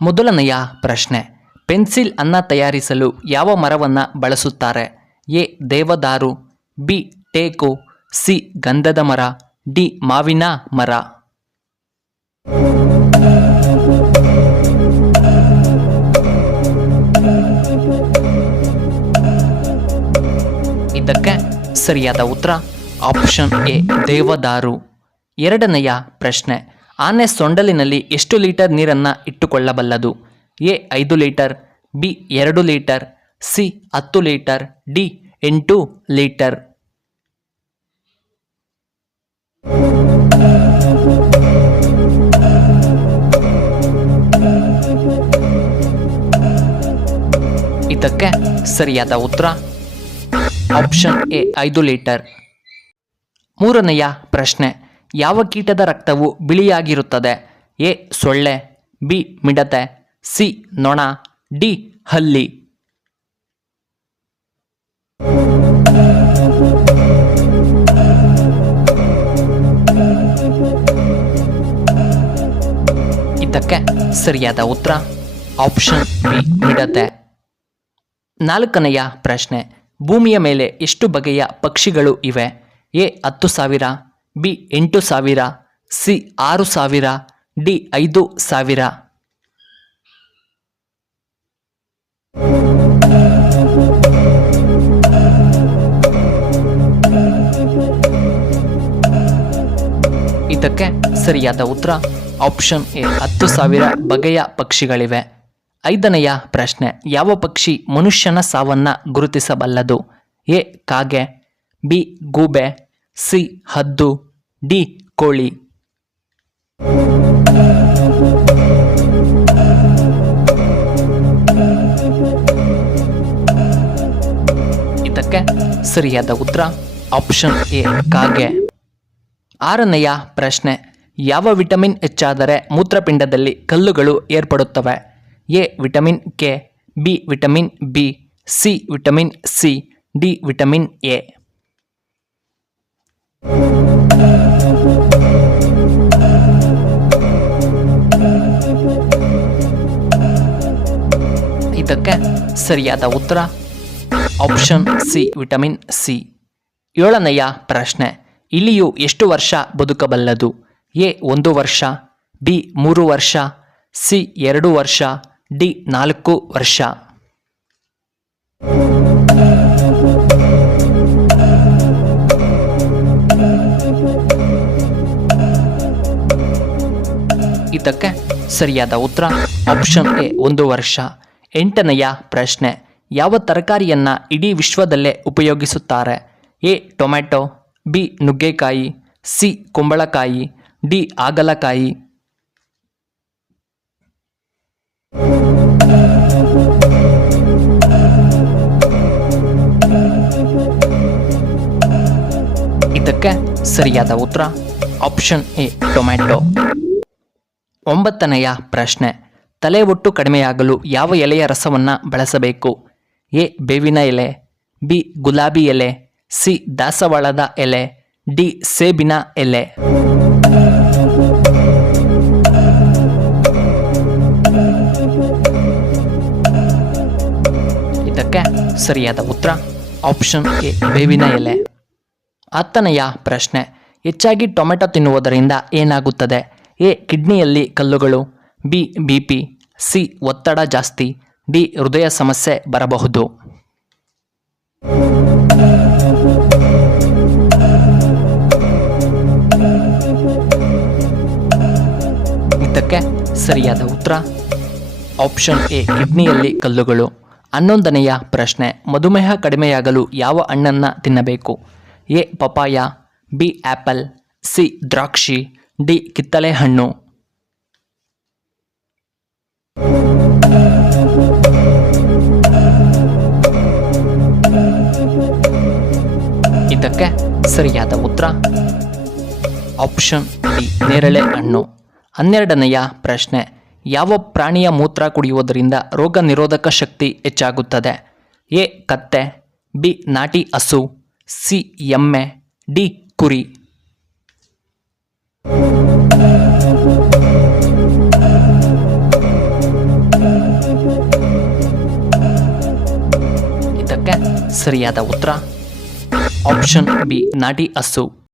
ಮೊದಲನೆಯ ಪ್ರಶ್ನೆ, ಪೆನ್ಸಿಲ್ ಅನ್ನು ತಯಾರಿಸಲು ಯಾವ ಮರವನ್ನು ಬಳಸುತ್ತಾರೆ? ಎ ದೇವದಾರು, ಬಿ ಟೇಕು, ಸಿ ಗಂಧದ ಮರ, ಡಿ ಮಾವಿನ ಮರ. ಇದಕ್ಕೆ ಸರಿಯಾದ ಉತ್ತರ ಆಪ್ಷನ್ ಎ ದೇವದಾರು. ಎರಡನೆಯ ಪ್ರಶ್ನೆ, ಆನೆ ಸೊಂಡಲಿನಲ್ಲಿ ಎಷ್ಟು ಲೀಟರ್ ನೀರನ್ನು ಇಟ್ಟುಕೊಳ್ಳಬಲ್ಲದು? A 5 litre, B 2 litre, C 10 litre, D 8 litre. ಇದಕ್ಕೆ ಸರಿಯಾದ ಉತ್ತರ ಆಪ್ಷನ್ ಎ 5 ಲೀಟರ್. ಮೂರನೆಯ ಪ್ರಶ್ನೆ, ಯಾವ ಕೀಟದ ರಕ್ತವು ಬಿಳಿಯಾಗಿರುತ್ತದೆ? ಎ ಸೊಳ್ಳೆ, ಬಿ ಮಿಡತೆ, ಸಿ ನೊಣ, ಡಿ ಹಲ್ಲಿ. ಇದಕ್ಕೆ ಸರಿಯಾದ ಉತ್ತರ ಆಪ್ಷನ್ ಬಿ ಮಿಡತೆ. ನಾಲ್ಕನೆಯ ಪ್ರಶ್ನೆ, ಭೂಮಿಯ ಮೇಲೆ ಎಷ್ಟು ಬಗೆಯ ಪಕ್ಷಿಗಳು ಇವೆ? A 10,000, B 8,000, C 6,000, D 5,000. ಇದಕ್ಕೆ ಸರಿಯಾದ ಉತ್ತರ ಆಪ್ಷನ್ ಎ 10,000 ಬಗೆಯ ಪಕ್ಷಿಗಳಿವೆ. ಐದನೆಯ ಪ್ರಶ್ನೆ, ಯಾವ ಪಕ್ಷಿ ಮನುಷ್ಯನ ಸಾವನ್ನ ಗುರುತಿಸಬಲ್ಲದು? ಎ ಕಾಗೆ, ಬಿ ಗೂಬೆ, ಸಿ ಹದ್ದು, ಡಿ ಕೋಳಿ. ಇದಕ್ಕೆ ಸರಿಯಾದ ಉತ್ತರ ಆಪ್ಷನ್ ಎ ಕಾಗೆ. ಆರನೆಯ ಪ್ರಶ್ನೆ, ಯಾವ ವಿಟಮಿನ್ ಹೆಚ್ಚಾದರೆ ಮೂತ್ರಪಿಂಡದಲ್ಲಿ ಕಲ್ಲುಗಳು ಏರ್ಪಡುತ್ತವೆ? A vitamin K, B vitamin B, C vitamin C, D vitamin A. ಇದಕ್ಕೆ ಸರಿಯಾದ ಉತ್ತರ ಆಪ್ಷನ್ ಸಿ ವಿಟಮಿನ್ ಸಿ. ಏಳನೆಯ ಪ್ರಶ್ನೆ, ಇಲಿಯು ಎಷ್ಟು ವರ್ಷ ಬದುಕಬಲ್ಲದು? ಎ 1 ವರ್ಷ, ಬಿ 3 ವರ್ಷ, ಸಿ 2 ವರ್ಷ, ಡಿ 4 ವರ್ಷ. ಇದಕ್ಕೆ ಸರಿಯಾದ ಉತ್ತರ ಆಪ್ಷನ್ ಎ 1 ವರ್ಷ. ಎಂಟನೆಯ ಪ್ರಶ್ನೆ, ಯಾವ ತರಕಾರಿಯನ್ನ ಇಡೀ ವಿಶ್ವದಲ್ಲೇ ಉಪಯೋಗಿಸುತ್ತಾರೆ? ಎ ಟೊಮ್ಯಾಟೊ, ಬಿ ನುಗ್ಗೆಕಾಯಿ, ಸಿ ಕುಂಬಳಕಾಯಿ, ಡಿ ಹಾಗಲಕಾಯಿ. ಇದಕ್ಕೆ ಸರಿಯಾದ ಉತ್ತರ ಆಪ್ಷನ್ ಎ ಟೊಮ್ಯಾಟೊ. ಒಂಬತ್ತನೆಯ ಪ್ರಶ್ನೆ, ತಲೆ ಒಟ್ಟು ಕಡಿಮೆಯಾಗಲು ಯಾವ ಎಲೆಯ ರಸವನ್ನು ಬಳಸಬೇಕು? ಎ ಬೇವಿನ ಎಲೆ, ಬಿ ಗುಲಾಬಿ ಎಲೆ, ಸಿ ದಾಸವಾಳದ ಎಲೆ, ಡಿ ಸೇಬಿನ ಎಲೆ. ಇದಕ್ಕೆ ಸರಿಯಾದ ಉತ್ತರ ಆಪ್ಷನ್ ಎ ಬೇವಿನ ಎಲೆ. ಹತ್ತನೆಯ ಪ್ರಶ್ನೆ, ಹೆಚ್ಚಾಗಿ ಟೊಮೆಟೊ ತಿನ್ನುವುದರಿಂದ ಏನಾಗುತ್ತದೆ? ಎ ಕಿಡ್ನಿಯಲ್ಲಿ ಕಲ್ಲುಗಳು, ಬಿ ಬಿಪಿ, ಸಿ ಒತ್ತಡ ಜಾಸ್ತಿ, ಡಿ ಹೃದಯ ಸಮಸ್ಯೆ ಬರಬಹುದು. ಇದಕ್ಕೆ ಸರಿಯಾದ ಉತ್ತರ ಆಪ್ಷನ್ ಎ ಕಿಡ್ನಿಯಲ್ಲಿ ಕಲ್ಲುಗಳು. 11ನೆಯ ಪ್ರಶ್ನೆ, ಮಧುಮೇಹ ಕಡಿಮೆಯಾಗಲು ಯಾವ ಹಣ್ಣನ್ನು ತಿನ್ನಬೇಕು? A papaya, B apple, C ದ್ರಾಕ್ಷಿ, ಡಿ ಕಿತ್ತಳೆ ಹಣ್ಣು. ಇದಕ್ಕೆ ಸರಿಯಾದ ಉತ್ತರ ಆಪ್ಷನ್ ಡಿ ನೇರಳೆ ಹಣ್ಣು. 12ನೆಯ ಪ್ರಶ್ನೆ, ಯಾವ ಪ್ರಾಣಿಯ ಮೂತ್ರ ಕುಡಿಯುವುದರಿಂದ ರೋಗ ನಿರೋಧಕ ಶಕ್ತಿ ಹೆಚ್ಚಾಗುತ್ತದೆ? ಎ ಕತ್ತೆ, ಬಿ ನಾಟಿ ಹಸು, ಸಿ ಎಮ್ಮೆ, ಡಿ ಕುರಿ. ಇದಕ್ಕೆ ಸರಿಯಾದ ಉತ್ತರ ಆಪ್ಷನ್ ಬಿ ನಾಟಿ ಹಸು.